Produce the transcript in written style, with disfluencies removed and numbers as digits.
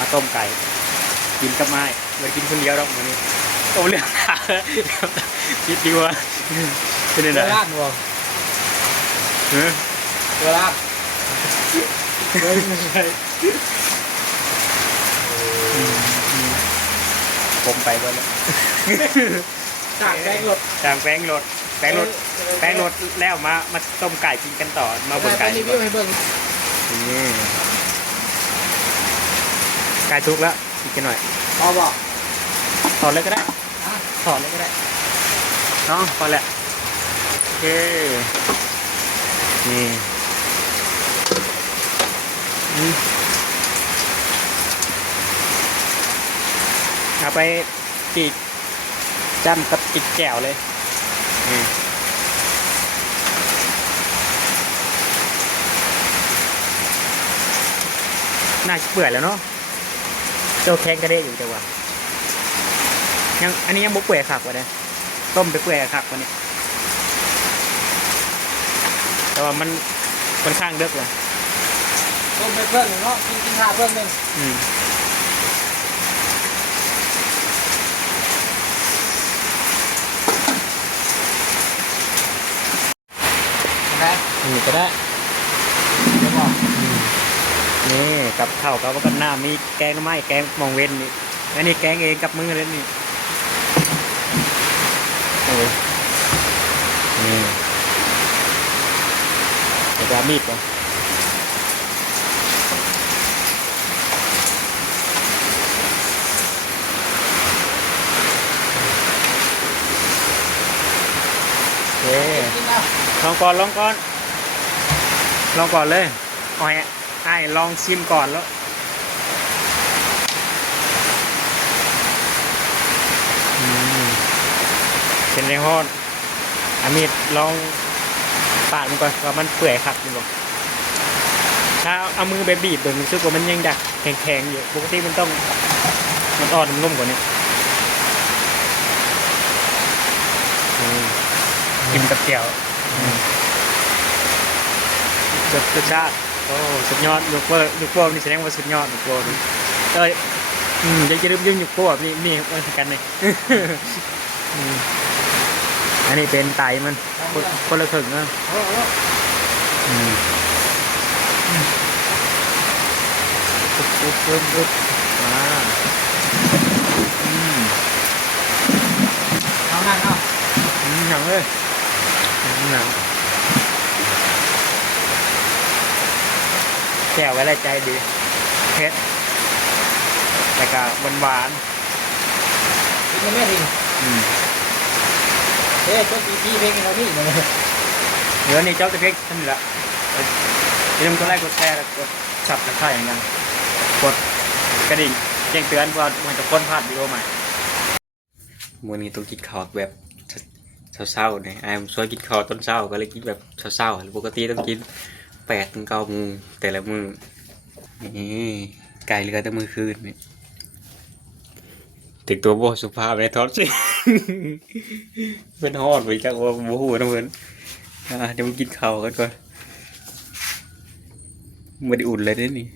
มาต้มไก่กินกับไม้ไม่กินคนเดียวหรอกวันนี้โอ้เรื่องคิดดีว่าเป็นยังไง ตัวล่างบ่ตัวล่างผมไปก็แล้ว จากแป้งรถ จางแป้งรถแล้วมาต้มไก่กินกันต่อมาเบิ่งไก่ รีวิวให้เบิ่ง นี่ไก่ทุกแล้วกินกันหน่อย พอบอก ถอดเลยก็ได้ถอดเลยก็ได้น้องพอแล้วโอเคนี่เอาไปจีกจ้ำกับจิกแก้วเลยน่าจะเปื่อยแล้วเนาะเจ้าแข็งกระเด้อยู่แต่ว่ายังอันนี้ยังบุกเปื่อยขักวะเนี่ยต้มไปเปื่อยขักวะเนี่ยแต่ว่ามันค่อนข้างเลือกเลย ต้มไปเพิ่มหนึ่งเนาะกินข้าวเพิ่มหนึ่งนะนี่ก็ได้ ไม่บอก นี่กับข้าวกับกับน้ำมีแกงหน่อไม้แกงมองเว้นนี่แล้วนี่แกงเองกับมือเลยนี่โอ้ยนี่เดี๋ยวจะมีดก่อนโอเคลองก่อนเลยอ๋อยให้ลองชิมก่อนแล้วเป็นไงฮอดอามีดลองปาดมันก่อนว่ามันเปื่อยครับนี่บอกถ้าเอามือไปบีบเบิ่งรู้สึกว่ามันยังดักแข็งๆอยู่ปกติมันต้องมันอ่อนนุ่มกว่านี้กินกับเจียวสุดชาติโอ้สุดยอดลูกโป่งนี่แสดงว่าสุดยอดลูกโป่งอย่าลืมลูกโป่งนี่มันกันเลยอันนี้เป็นไตมันคนละครึ่งนะปุ๊บเอานั่งเอาหนังเลยหนังแจ่วไว้ไรใจดีเผ็ดแต่ก็หวาน กินไม่ทิ้งเฮ้ยต้นปีเพลงเรานี่เลยเหลือนี่เจ้าจะเพ็กท่านละอย่าลืมกดไลค์กดแชร์กดซับสไครต์อย่างนั้นกดกระดิ่งแจ้งเตือนว่ามันจะค้นพลาดวิดีโอใหม่มื้อนี้ต้องกินข้าวแบบเช้าๆเนี่ยไอ้ผมช่วยกินข้าวตอนเช้าก็เลยกินแบบเช้าๆปกติต้องกิน8 ถึง 9 โมงแต่ละมื้อนี่ไก่เรือแต่มื้อคืนนี่ถึงตัวโบสุภาพในทอดสิเป็นฮอดไปจากว่าโบหูนะเพื่อนเดี๋ยวมากินข้าวกันก่อนไม่ได้อุ่นเลยนี่